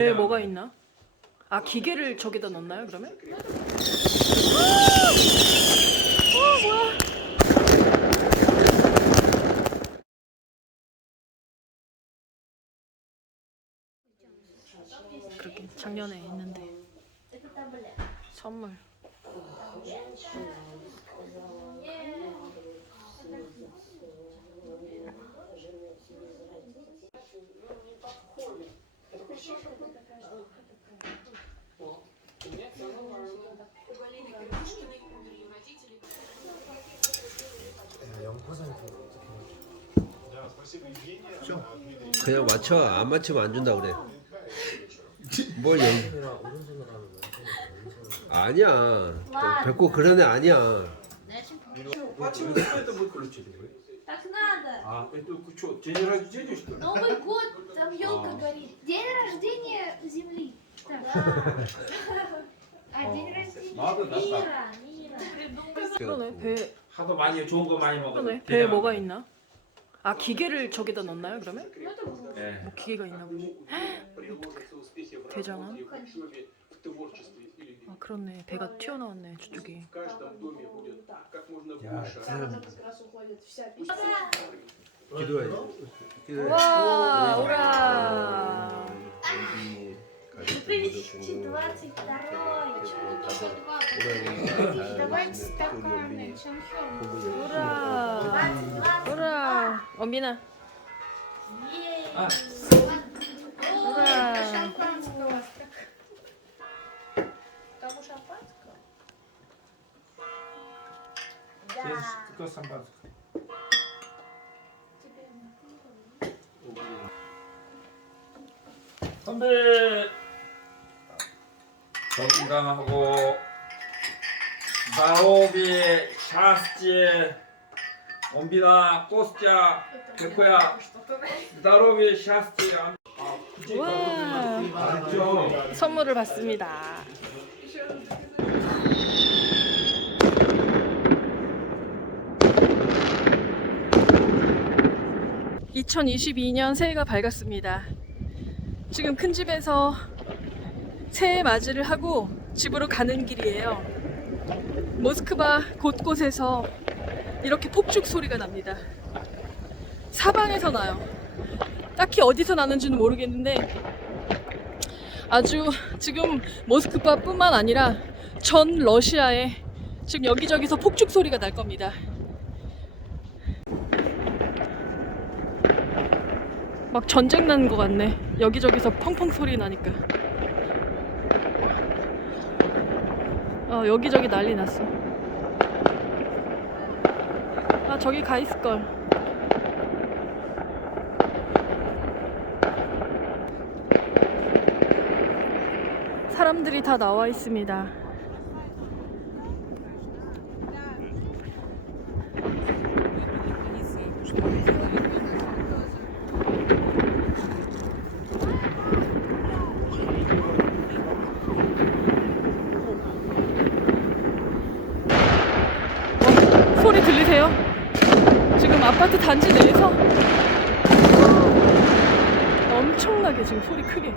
에 뭐가 있나? 아 기계를 저기다 넣나요 그러면? 어 뭐야? 그렇게 작년에 있는데 선물. 그냥 맞춰 안 맞추면 안 준다 그래. 뭐 연. 아니야. 와. 백고 그런 애 아니야. 내 친구. 맞추면 그래도 뭘 걸로 치는 Так надо. А это что, день рождения что ли? Новый год, там елка горит. День рождения Земли. Так. А день рождения Надо, да, мира. Мира. 그러네 배 하도 많이 좋은 거 많이 먹어. 그러네 배에 뭐가 있나? 아 기계를 저기다 넣나요 그러면? 예. 뭐 기계가 있나 보네. 대장암? 아 그렇네 배가 튀어나왔네 저쪽이. 야, 기도해. 기도해. 와 오라. 2022. Давайте стаканы. 오라. 오라. 엄빈아. А, Muszę szafeczkę. To jest Da. tylko sambatka. 선배! 정강하고 마오비에 샤스지에 원비나 꼬스자 백호야 다로비 샤스지야 와 선물을 받습니다. (2022년) 새해가 밝았습니다. 지금 큰 집에서 새해 맞이를 하고 집으로 가는 길이에요. 모스크바 곳곳에서 이렇게 폭죽 소리가 납니다. 사방에서 나요. 딱히 어디서 나는지는 모르겠는데 아주 지금 모스크바뿐만 아니라 전 러시아에 지금 여기저기서 폭죽 소리가 날 겁니다. 막 전쟁 나는 것 같네. 여기저기서 펑펑 소리 나니까. 어, 여기저기 난리 났어. 아, 저기 가 있을걸. 사람들이 다 나와 있습니다. 어, 소리 들리세요? 지금 아파트 단지 내에서 엄청나게 지금 소리 크게.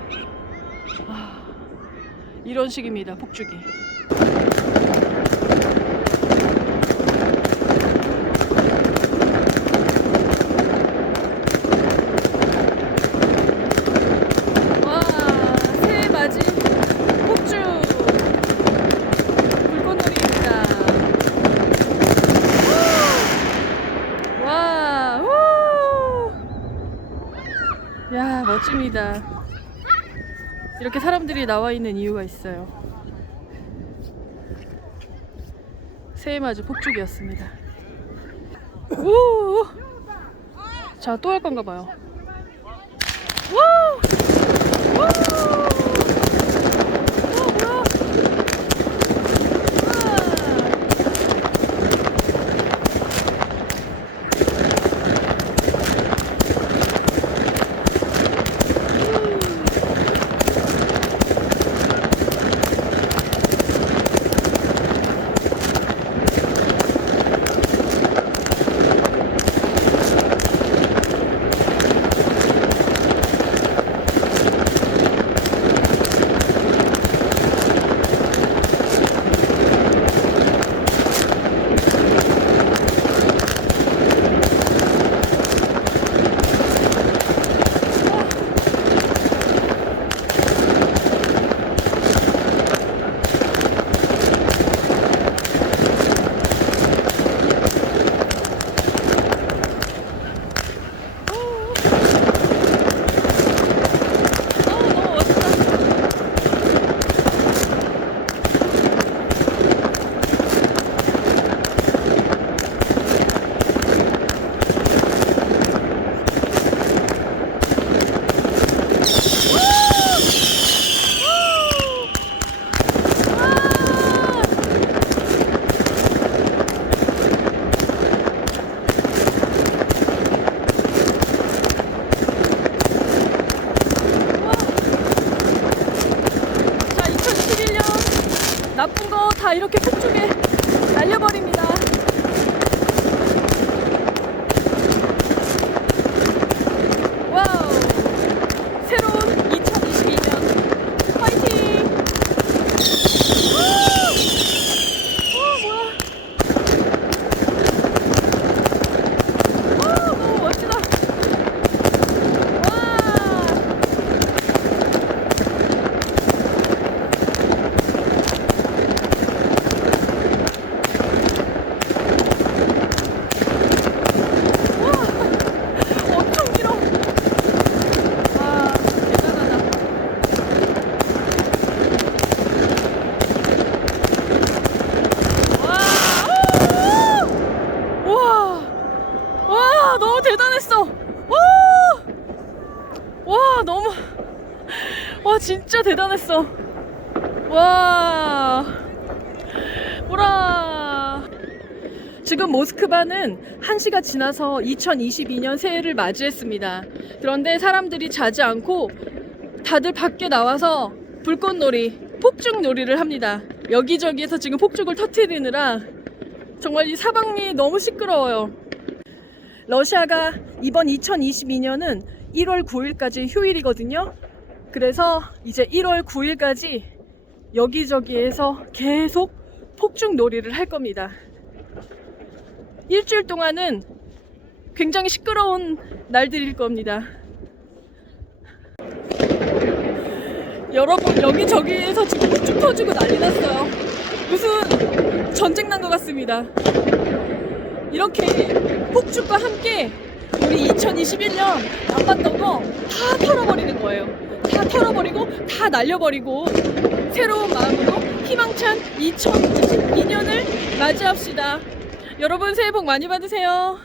아, 이런 식입니다, 폭죽이. 와, 새해 맞이 폭죽 불꽃놀이입니다. 와, 우! 야, 멋집니다. 이렇게 사람들이 나와 있는 이유가 있어요. 새해 맞이 폭죽이었습니다. 우! 자, 또 할 건가 봐요. 우! 우! 와, 너무 대단했어. 와! 와, 너무 와, 진짜 대단했어. 와! 우라! 지금 모스크바는 1시가 지나서 2022년 새해를 맞이했습니다. 그런데 사람들이 자지 않고 다들 밖에 나와서 불꽃놀이, 폭죽놀이를 합니다. 여기저기에서 지금 폭죽을 터트리느라 정말 이 사방이 너무 시끄러워요. 러시아가 이번 2022년은 1월 9일까지 휴일이거든요. 그래서 이제 1월 9일까지 여기저기에서 계속 폭죽 놀이를 할 겁니다. 일주일 동안은 굉장히 시끄러운 날들일 겁니다. 여러분 여기저기에서 지금 폭죽 터지고 난리 났어요. 무슨 전쟁 난 것 같습니다. 이렇게 폭죽과 함께 우리 2021년 안 봤던 거 다 털어버리는 거예요. 다 털어버리고 다 날려버리고 새로운 마음으로 희망찬 2022년을 맞이합시다. 여러분 새해 복 많이 받으세요.